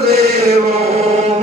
Deva Om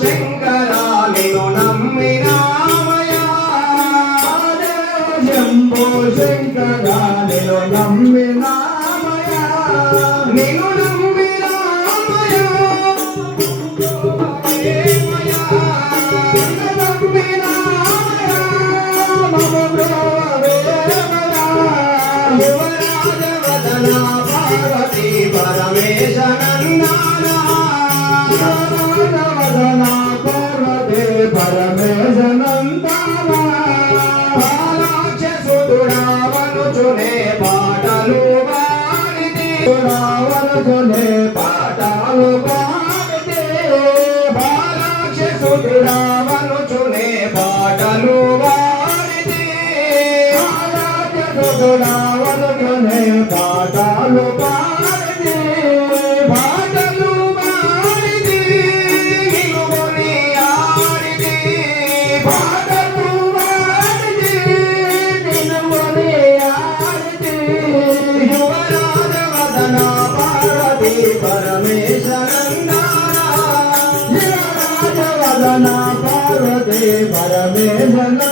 శంకరాలు నమ్మినా పరమేశనంతరాచునే పాటలు రావనుకునే పాటలు బాలాక్షసుడు రావనుచునే పాటలు బాలాక్షసుడు రావనుకునే పాటలు బా I'm in the night.